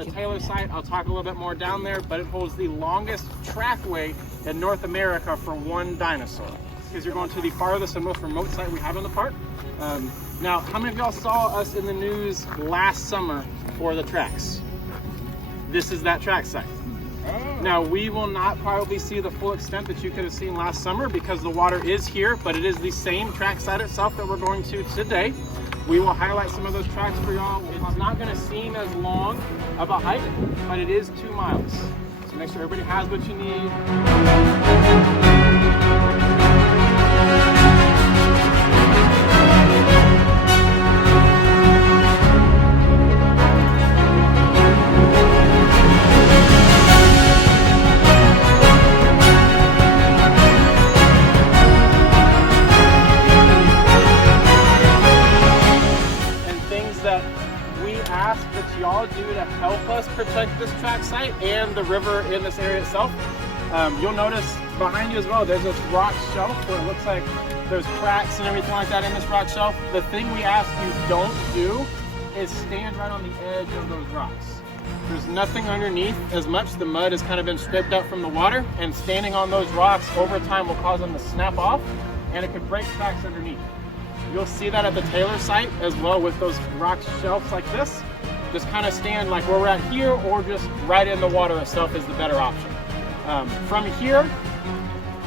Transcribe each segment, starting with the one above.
The Taylor site, I'll talk a little bit more down there, but it holds the longest trackway in North America for one dinosaur. Because you're going to the farthest and most remote site we have in the park. Now, how many of y'all saw us in the news last summer for the tracks? This is that track site. Now, we will not probably see the full extent that you could have seen last summer because the water is here, but it is the same track site itself that we're going to today. We will highlight some of those tracks for y'all. It's not going to seem as long of a hike, but it is 2 miles. So make sure everybody has what you need. Do to help us protect this track site and the river in this area itself. You'll notice behind you as well, there's this rock shelf where it looks like there's cracks and everything like that in this rock shelf. The thing we ask you don't do is stand right on the edge of those rocks. There's nothing underneath as much. The mud has kind of been scraped out from the water, and standing on those rocks over time will cause them to snap off, and it could break tracks underneath. You'll see that at the Taylor site as well with those rock shelves like this. Just kind of stand like where we're at here, or just right in the water itself is the better option. From here,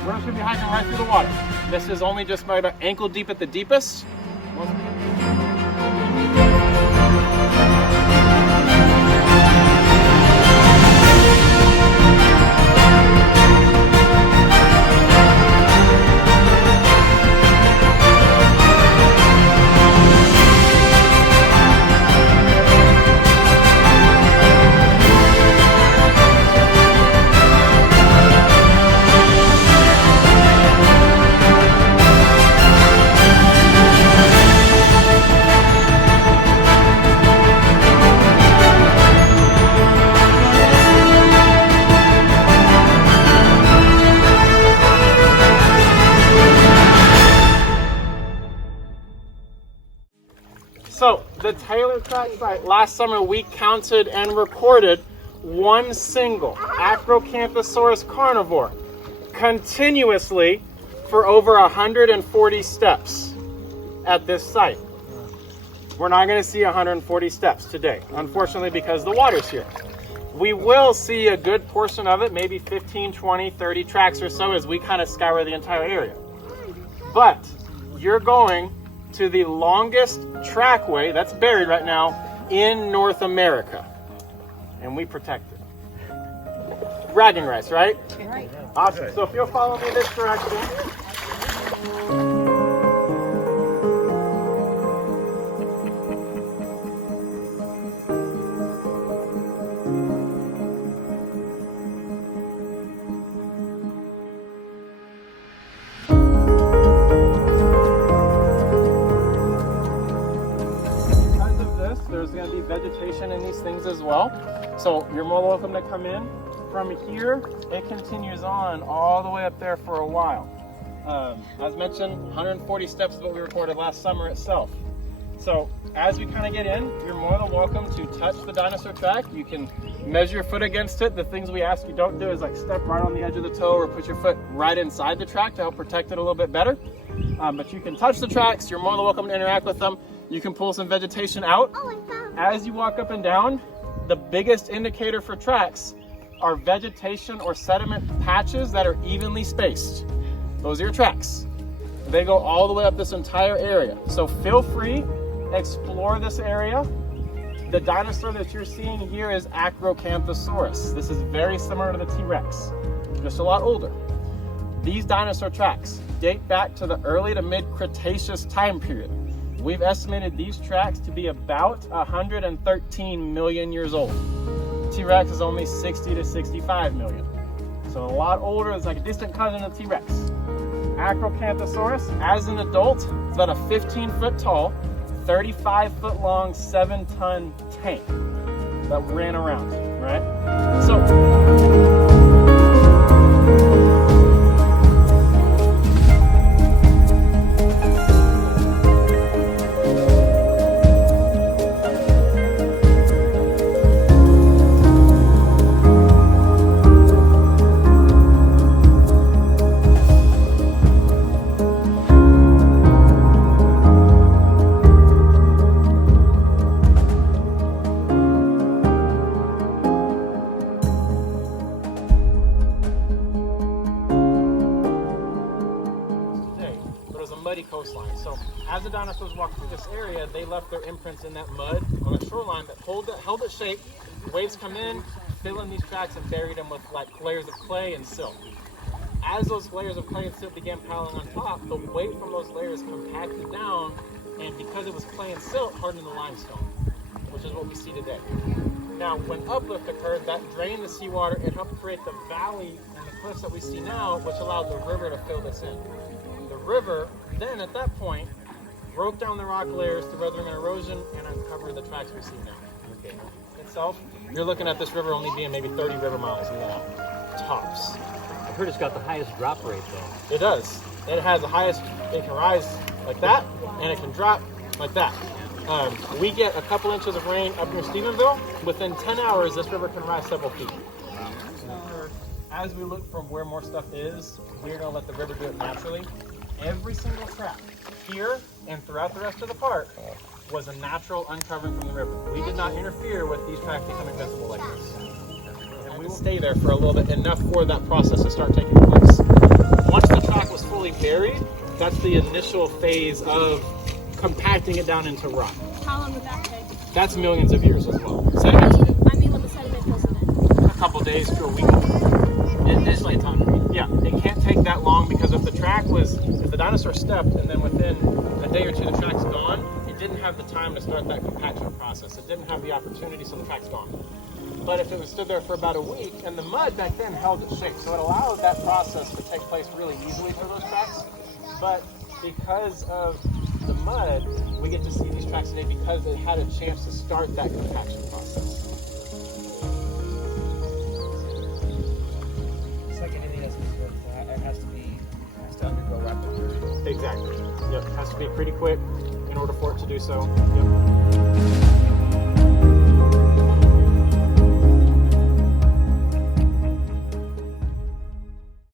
we're just gonna be hiking right through the water. This is only just about ankle deep at the deepest. So the Taylor track site, last summer we counted and recorded one single Acrocanthosaurus carnivore continuously for over 140 steps at this site. We're not going to see 140 steps today, unfortunately, because the water's here. We will see a good portion of it, maybe 15, 20, 30 tracks or so as we kind of scour the entire area. But you're going to the longest trackway that's buried right now in North America, and we protect it. Bragging rights, right? Right. Awesome. So if you'll follow me this direction. There's going to be vegetation in these things as well. So you're more welcome to come in. From here, it continues on all the way up there for a while. As mentioned, 140 steps is what we recorded last summer itself. So as we kind of get in, you're more than welcome to touch the dinosaur track. You can measure your foot against it. The things we ask you don't do is like step right on the edge of the toe or put your foot right inside the track to help protect it a little bit better. But you can touch the tracks. You're more than welcome to interact with them. You can pull some vegetation out. As you walk up and down, the biggest indicator for tracks are vegetation or sediment patches that are evenly spaced. Those are your tracks. They go all the way up this entire area. So feel free, explore this area. The dinosaur that you're seeing here is Acrocanthosaurus. This is very similar to the T-Rex, just a lot older. These dinosaur tracks date back to the early to mid-Cretaceous time period. We've estimated these tracks to be about 113 million years old. T-Rex is only 60 to 65 million. So a lot older. It's like a distant cousin of T-Rex. Acrocanthosaurus, as an adult, is about a 15-foot tall, 35-foot long, 7-ton tank that ran around, right? So. coastline. So as the dinosaurs walked through this area, they left their imprints in that mud on the shoreline that held its shape. Waves come in, fill in these tracks, and buried them with like layers of clay and silt. As those layers of clay and silt began piling on top, the weight from those layers compacted down, and because it was clay and silt, hardened the limestone, which is what we see today. Now, when uplift occurred, that drained the seawater. It helped create the valley and the cliffs that we see now, which allowed the river to fill this in. The river then, at that point, broke down the rock layers through weathering and erosion and uncovered the tracks we see now. Okay. Itself, you're looking at this river only being maybe 30 river miles now, tops. I've heard it's got the highest drop rate though. It does. It has the highest, it can rise like that, and it can drop like that. We get a couple inches of rain up near Stephenville. Within 10 hours, this river can rise several feet. As we look for where more stuff is, we're going to let the river do it naturally. Every single track here and throughout the rest of the park was a natural uncovering from the river. We did not interfere with these tracks becoming visible like this. And we will stay there for a little bit, enough for that process to start taking place. Once the track was fully buried, that's the initial phase of compacting it down into rock. How long would that take? That's millions of years as well. Sediment, I mean, what the sediment goes in it. a couple days to a week. It's like concrete. Yeah, it can't take that long because if the dinosaur stepped and then within a day or two the track's gone, it didn't have the time to start that compaction process. It didn't have the opportunity, so the track's gone. But if it was stood there for about a week, and the mud back then held its shape, so it allowed that process to take place really easily for those tracks. But because of the mud, we get to see these tracks today because they had a chance to start that compaction process. It's like anything else, it has to undergo rapid burial. Exactly. Yep. It has to be pretty quick in order for it to do so. Yep.